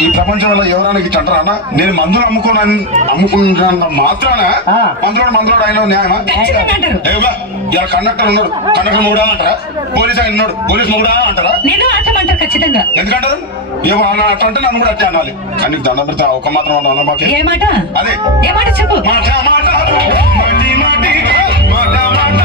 ఈ ప్రపంచంలో ఎవరైనా ఇట్లా అంటారా అన్న? నేను మందులు అమ్ముకున్న మాత్రాన మందులోడు ఆయన న్యాయమా? ఇలా కండక్టర్ ఉన్నాడు, కండక్టర్ మూడా అంటారా? పోలీస్ ఆయన ఉన్నాడు, పోలీస్ మూడా అంటారా? ఖచ్చితంగా ఎందుకంటారు? ఏమో అట్లా అంటే నన్ను కూడా అట్టే అనాలి. కానీ దండం పెడితే ఒక మాత్రం అన్న మాకు అదే చెప్పు. మాట మాట మాటి మాటి మాట మాట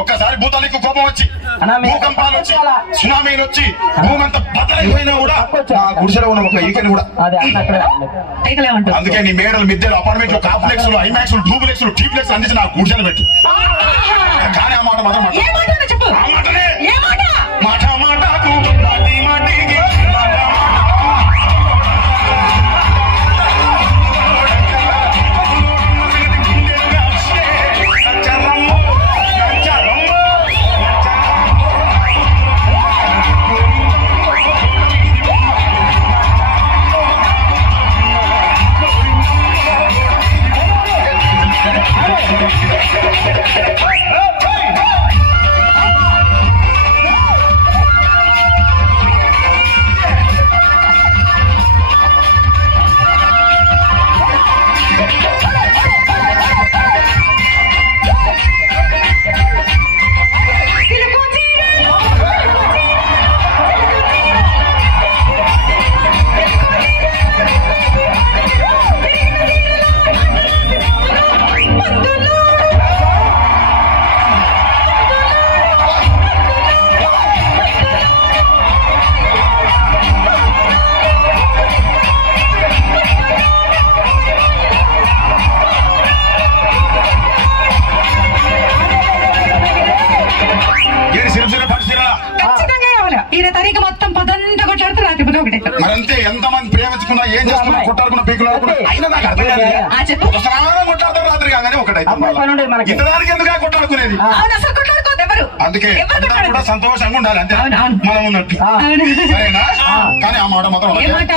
ఒక్కసారి భూతానికి కోపం వచ్చి భూకంపాలు వచ్చి సునామీలు వచ్చి భూమంతా బద్దలైపోయినా కూడా గుడిసెలో ఉన్న ఒక ఈకని కూడా అందుకే నీ మేడలు మిద్దెలు అపార్ట్మెంట్లు కాంప్లెక్స్ ఐమాక్స్ డూప్లెక్స్ టీప్లెక్స్ అందించి నాకు గుడిసెలు పెట్టి కానీ ఆ మాట మాత్రం మాట మాటకు మాటికి మరంతే ఎంతమంది ప్రేమించుకున్నా ఏం చేస్తున్నా కొట్టాడుకున్నా పీకులు అయినా నాకు అర్థం కొట్టాడతారు రాత్రి కాగానే ఒకటి ఇంతదానికి ఎందుకు కొట్టాడుకునేది అందుకే కూడా సంతోషంగా ఉండాలి అంతే మనం ఉన్నట్టు సరేనా కానీ ఆ మాట మాత్రం మాట